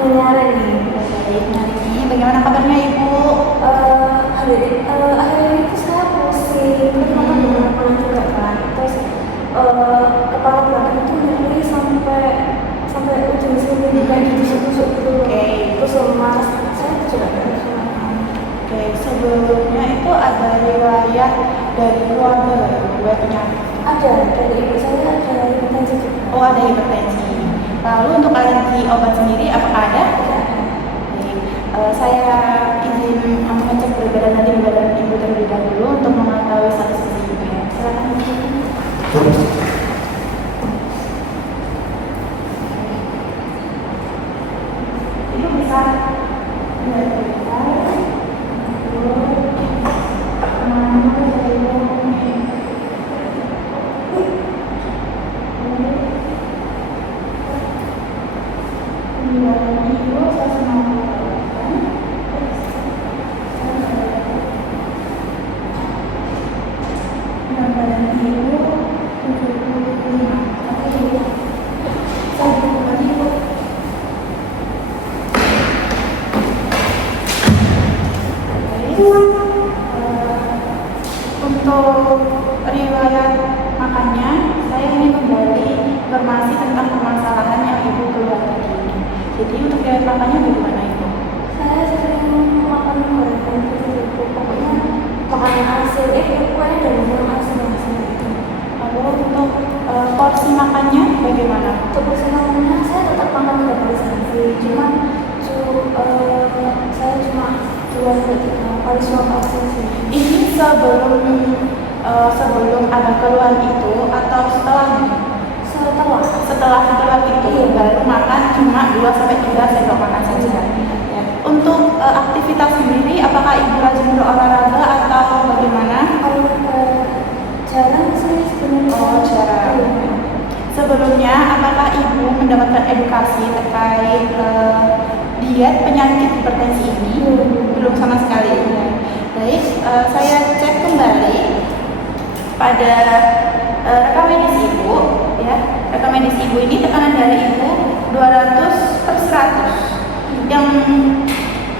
Nyari nih. Baik, hari ini bagaimana kabarnya Ibu? Akhir-akhir itu saya pusing, terus makan beberapa juga kan. Terus kepala belakang itu nyeri sampai ujung sini kayak ditusuk-tusuk gitu. Oke. Terus lemas. Saya juga terus. Oke, sebelumnya itu ada riwayat dari keluarga riwayat penyakit. Ada dari ibu saya ada hipertensi juga. Oh, ada hipertensi. Lalu untuk alergi obat sendiri apakah ada? Baik, saya izin mengecek berat badan Ibu terlebih dahulu untuk mengetahui status gizi Ibu ya. Silakan. Ibu bisa untuk riwayat makannya, saya ingin kembali informasi tentang permasalahan yang Ibu keluar tadi. Jadi untuk riwayat makannya bagaimana Ibu? Saya sering makan gorengan gitu, pokoknya makanan asin, pokoknya dari yang asin gitu. Lalu untuk porsi makannya bagaimana? Untuk porsi makannya saya tetap makan 3 kali sehari, cuman saya cuma 2-3 kali suap asin sih. Ini sebelum ada keluhan itu atau setelahnya? Setelah keluhan itu baru makan cuma 2-3 sendok makan saja. Ya. Untuk aktivitas sendiri, apakah Ibu rajin berolahraga atau bagaimana? Jarang sih sebenarnya. Oh, jarang. Sebelumnya, apakah Ibu mendapatkan edukasi terkait diet penyakit hipertensi ini? Belum sama sekali. Ya. Baik, saya cek kembali pada rekam medis Ibu. Ya, rekam medis Ibu ini tekanan darah Ibu 200/100 yang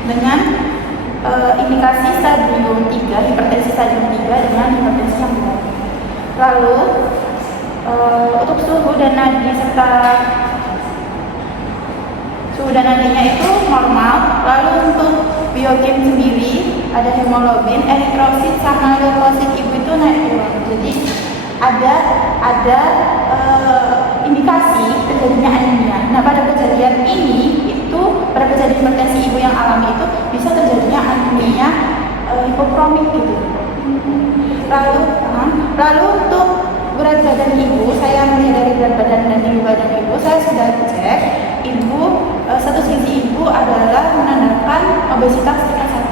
dengan indikasi stadium 3, hipertensi stadium 3 dengan hipertensi yang berat. Lalu untuk suhu dan nadi serta suhu dan nadinya itu normal. Lalu untuk biokim sendiri ada hemoglobin, eritrosit sama leukosit Ibu itu naik turun. Jadi ada indikasi terjadinya anemia. Nah, pada kejadian ini pada kejadian hipertensi Ibu yang alami itu bisa terjadinya anemia hipokromik gitu. Lalu untuk berat badan Ibu, saya melihat dari berat badan dan tinggi badan Ibu, saya sudah cek Ibu status gizi Ibu adalah menandakan obesitas tingkat 1.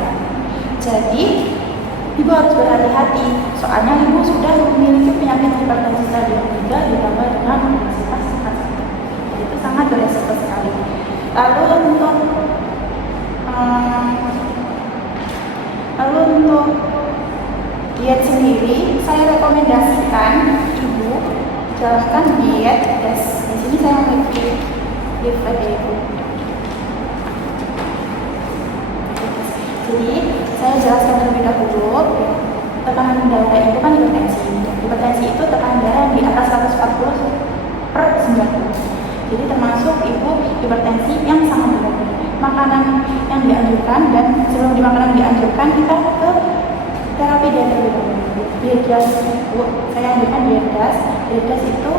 Jadi Ibu harus berhati-hati, soalnya Ibu sudah memiliki penyakit hipertensi stadium 3 ditambah dengan obesitas tingkat 1. Jadi itu sangat beresiko sekali. Lalu untuk diet sendiri, saya rekomendasikan Ibu jalankan diet DAS. Di sini saya memiliki lift pada Ibu. Jadi saya jelaskan terlebih dahulu. Tekanan darah Ibu kan hipertensi. Hipertensi itu tekanan darah di atas 140/90. Jadi termasuk Ibu hipertensi yang sangat berat. Makanan yang dianjurkan dan sebelum makanan dianjurkan kita ke terapi diet terlebih dahulu. Diet DAS Ibu, saya anjurkan diet DAS. Diet DAS itu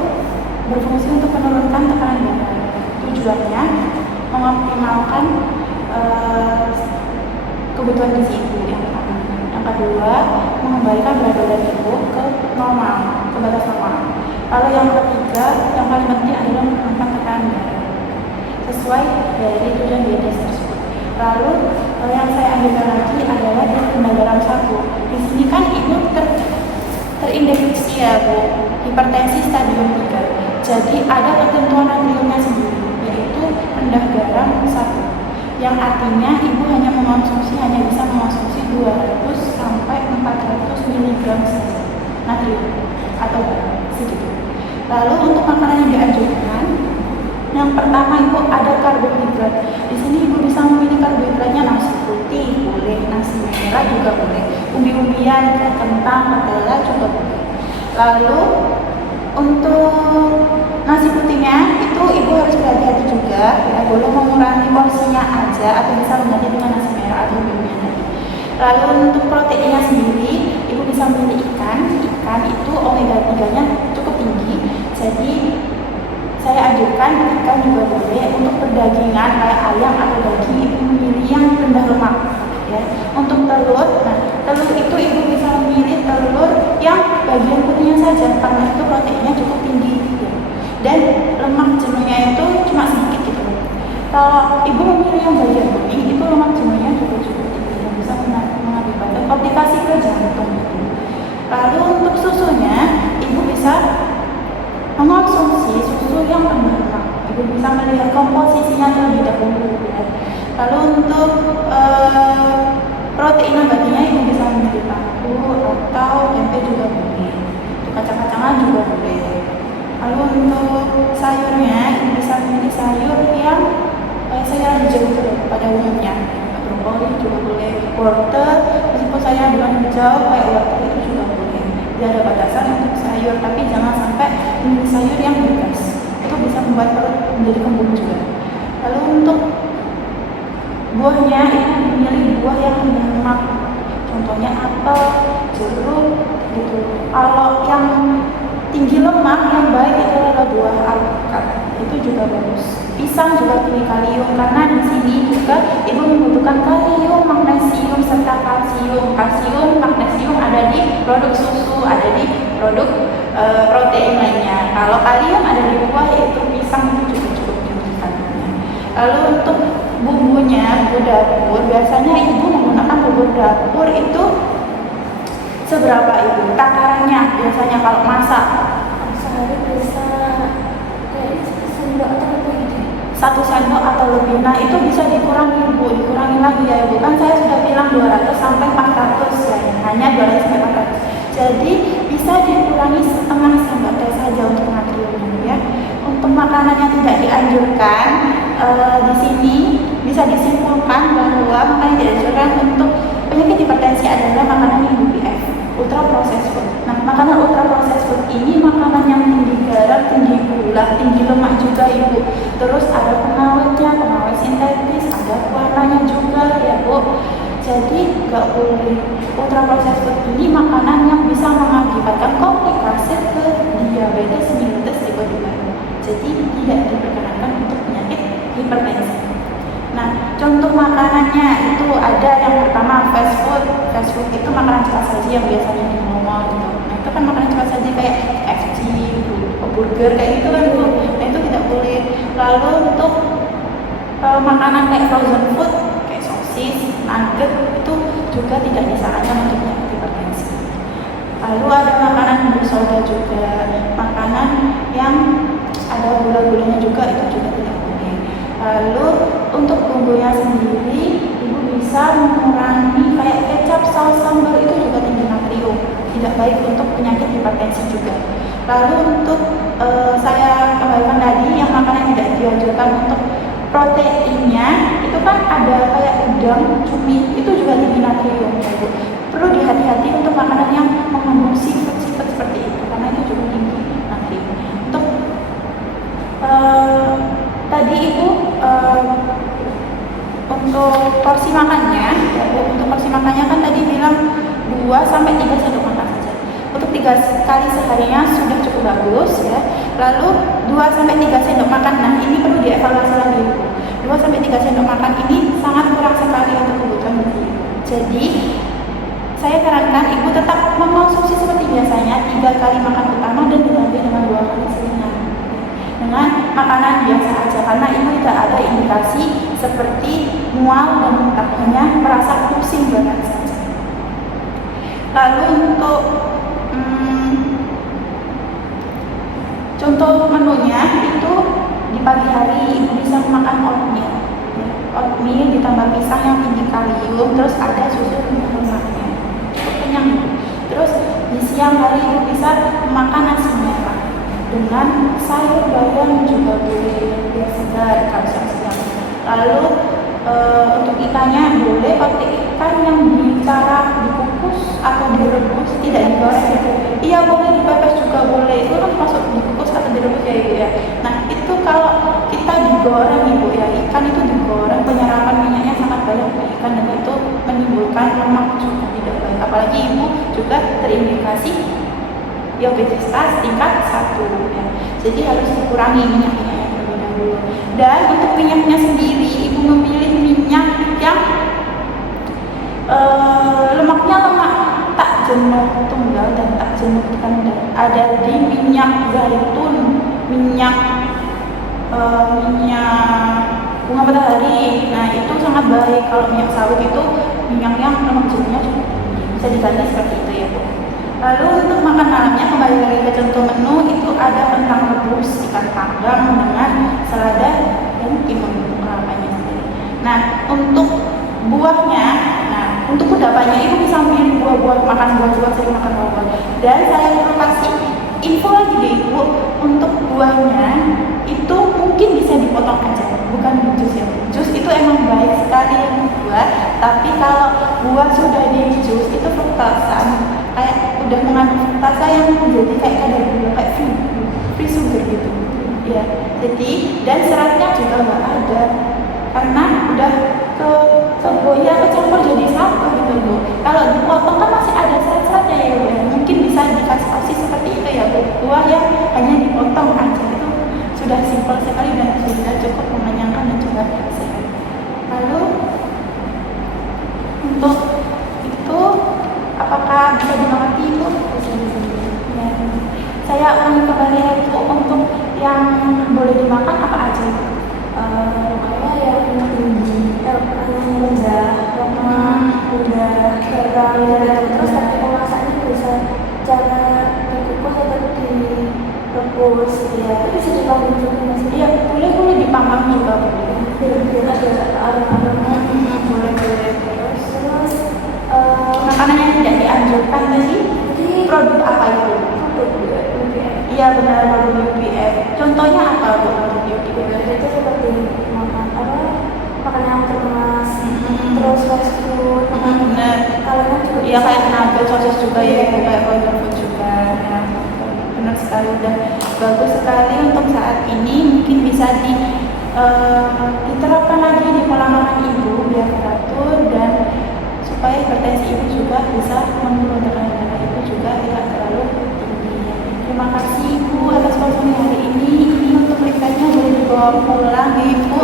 berfungsi untuk menurunkan tekanan darah. Tujuannya mengoptimalkan kebutuhan gizi Ibu yang pertama. Yang kedua, mengembalikan berat badan Ibu ke normal, ke batas normal. Lalu yang ketiga, yang paling penting adalah menurunkan tekanan darah sesuai dari tujuan diet DAS tersebut. Lalu yang saya ambilkan lagi adalah diet rendah garam 1. Di sini kan Ibu terindeteksi ya Bu, hipertensi stadium 3. Jadi ada ketentuan natriumnya sendiri, yaitu rendah garam 1. Yang artinya Ibu hanya bisa mengonsumsi 200-400 mg natrium atau segitu. Lalu untuk makanan yang dianjurkan, yang pertama Ibu ada karbohidrat. durian, kayak kentang, ketela juga boleh. Lalu untuk nasi putihnya itu ibu harus berhati-hati juga, ya boleh mengurangi porsinya aja atau bisa mengganti dengan nasi merah atau mie tadi. Lalu untuk proteinnya sendiri, ibu bisa memilih ikan. Ikan itu omega 3-nya cukup tinggi, jadi saya anjurkan ikan juga boleh. Untuk perdagingan kayak ayam atau daging, ibu memilih yang rendah lemak. Ya. Untuk telur, nah telur itu ibu bisa memilih telur yang bagian putihnya saja karena itu proteinnya cukup tinggi ya. Dan lemak jenuhnya itu cuma sedikit gitu. Kalau ibu memilih yang bagian kuning, itu lemak jenuhnya juga cukup tinggi dan bisa mengakibatkan komplikasi ke jantung gitu. Lalu untuk susunya, ibu bisa mengonsumsi susu yang rendah lemak. Ibu bisa melihat komposisinya terlebih dahulu ya. Lalu untuk protein nabatinya ibu bisa memilih tahu atau tempe juga boleh. Untuk kacang-kacangan juga boleh. Lalu untuk sayurnya ibu bisa memilih sayur yang sayur hijau pada umumnya. Brokoli juga boleh, wortel meskipun saya bilang hijau kayak wortel itu juga boleh. Tidak ada batasan untuk sayur, tapi jangan sampai memilih sayur yang bergas. Itu bisa membuat perut menjadi kembung juga. Lalu untuk buahnya itu memilih buah yang rendah lemak, contohnya apel, jeruk gitu. Kalau yang tinggi lemak yang baik itu adalah buah alpukat, itu juga bagus. Pisang juga tinggi kalium karena di sini juga ibu membutuhkan kalium, magnesium serta kalsium. Kalsium, magnesium ada di produk susu, ada di produk protein lainnya. Kalau kalium ada di buah yaitu pisang, itu juga cukup tinggi kaliumnya. Lalu untuk bumbunya, bumbu dapur, biasanya ibu menggunakan bumbu dapur itu seberapa ibu? Takarannya biasanya kalau masak Sehari bisa kayak 1 sendok atau lebih gitu. 1 sendok atau lebih. Nah itu bisa dikurangi ibu, dikurangi lagi ya ibu. Kan saya sudah bilang 200 sampai 400 ya, hanya 200 sampai 400. Jadi bisa dikurangi setengah sendok teh saja untuk natriumnya ya. Untuk makanan yang tidak dianjurkan di sini bisa disimpulkan bahwa makanan yang tidak dianjurkan untuk penyakit hipertensi adalah makanan yang UPF, ultra processed food. Nah, makanan ultra processed food ini makanan yang tinggi garam, tinggi gula, tinggi lemak juga ibu. Terus ada pengawetnya, pengawet sintetis, ada warnanya juga ya bu. Jadi nggak boleh. Ultra processed food ini makanan yang bisa mengakibatkan komplikasi ke diabetes mellitus tipe 2. Jadi tidak diperkenankan untuk penyakit hipertensi. Nah, contoh makanannya itu ada yang pertama fast food. Fast food itu makanan cepat saji yang biasanya di mall gitu. Nah, itu kan makanan cepat saji kayak KFC, burger kayak gitu kan Bu. Nah, itu tidak boleh. Lalu untuk makanan kayak frozen food, kayak sosis, nugget itu juga tidak disarankan untuk penyakit hipertensi. Lalu ada makanan bersoda juga, makanan yang ada gula-gulanya juga itu juga tidak boleh. Lalu untuk bumbunya sendiri, ibu bisa mengurangi kayak kecap, saus sambal itu juga tinggi natrium, tidak baik untuk penyakit hipertensi juga. Lalu untuk saya kembalikan tadi yang makanan tidak dianjurkan untuk proteinnya itu kan ada kayak udang, cumi itu juga tinggi natrium ya Bu. Perlu dihati-hati untuk makanan yang mengandung seafood seperti itu karena itu juga tinggi natrium. Untuk tadi ibu untuk porsi makannya ya Bu, untuk porsi makannya kan tadi bilang 2 sampai 3 sendok makan saja. Untuk 3 kali seharinya sudah cukup bagus ya. Lalu 2 sampai 3 sendok makan. Nah, ini perlu dievaluasi lagi Bu. 2 sampai 3 sendok makan ini sangat kurang sekali untuk kebutuhan gizi. Jadi saya sarankan ibu tetap mengkonsumsi seperti biasanya 3 kali makan utama dan diganti dengan 2 kali selingan dengan makanan biasa aja karena ibu tidak ada indikasi seperti mual dan muntah, hanya merasa pusing badan saja. Lalu untuk contoh menunya itu di pagi hari ibu bisa makan oatmeal, oatmeal ditambah pisang yang tinggi kalium, terus ada susu dengan lemaknya. Kenyang. Terus di siang hari ibu bisa makan nasi merah dengan sayur bayam juga boleh biar segar kalau siang-siang. Lalu untuk ikannya boleh pakai ikan yang cara dikukus dikukus atau direbus, tidak digoreng. Iya, boleh dipepes juga boleh. Itu kan masuk dikukus atau direbus ya ibu ya. Nah itu kalau kita digoreng ibu ya, ikan itu digoreng, penyerapan minyaknya sangat banyak di ikan dan itu menimbulkan lemak juga tidak baik. Apalagi ibu juga terindikasi diabetes tingkat 1 ya. Jadi harus dikurangi minyak-minyaknya terlebih dahulu. Dan untuk minyaknya sendiri, ibu memilih minyak yang lemaknya lemak tak jenuh tunggal dan tak jenuh ganda. Ada di minyak zaitun, minyak bunga matahari. Nah itu sangat baik. Kalau minyak sawit itu minyak yang lemak jenuhnya cukup tinggi, bisa diganti seperti itu ya Bu. Lalu untuk makan malamnya, kembali lagi ke contoh menu, itu ada kentang rebus, ikan panggang dengan selada dan timun kelapanya sendiri. Nah untuk buahnya, untuk kudapannya ibu bisa memilih buah-buah, makan buah-buah, sering makan buah-buah. Dan saya perlu kasih info lagi deh ibu, untuk buahnya itu mungkin bisa dipotong aja, bukan di jus ya. Jus itu emang baik sekali untuk buah, tapi kalau buah sudah di jus itu fruktasa, kayak udah mengandung fruktasa yang menjadi kayak kadar gula, kayak free sugar gitu. Ya, jadi dan seratnya juga nggak ada, karena udah kecampur jadi satu gitu Bu. Kalau dipotong kan masih ada serat-seratnya ya Bu. Mungkin bisa dikasih opsi seperti itu ya Bu. Buah yang hanya dipotong aja itu sudah simpel sekali dan sudah cukup mengenyangkan dan juga sehat. Lalu untuk itu apakah bisa dimengerti Bu? Ya. Saya ulangi kembali ya Bu, untuk yang boleh dimakan apa aja Bu? Yang tinggi, rendah, terus tapi pemasakannya bisa cara dikukus atau direbus ya, itu bisa dipanggang juga masih. Iya boleh dipanggang juga boleh. Biar ada aroma. Boleh. Terus makanan yang tidak dianjurkan tadi produk apa itu? Produk UPF. Iya benar, produk UPF. Contohnya apa Bu produk UPF? Itu seperti makan yang terkemas, terus fast food, Benar. kalau kan juga Iya kayak nugget, sosis juga ya, kayak frozen food juga. Ya, benar sekali, udah bagus sekali untuk saat ini. Mungkin bisa diterapkan lagi di pola makan ibu biar teratur dan supaya hipertensi ibu juga bisa menurun, tekanan darah ibu juga tidak terlalu tinggi. Terima kasih ibu atas waktunya hari ini. Ini untuk linknya boleh dibawa pulang ibu.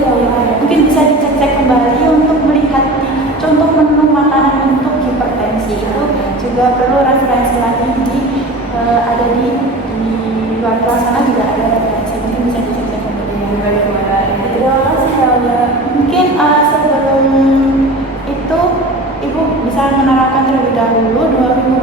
Mungkin bisa dicek kembali untuk melihat di contoh menu makanan untuk hipertensi itu juga perlu referensi lagi ada di luar sana juga ada referensi, mungkin bisa dicek kembali. Terima kasih ya. Mungkin sebelum itu ibu bisa menerapkan terlebih dahulu 2 minggu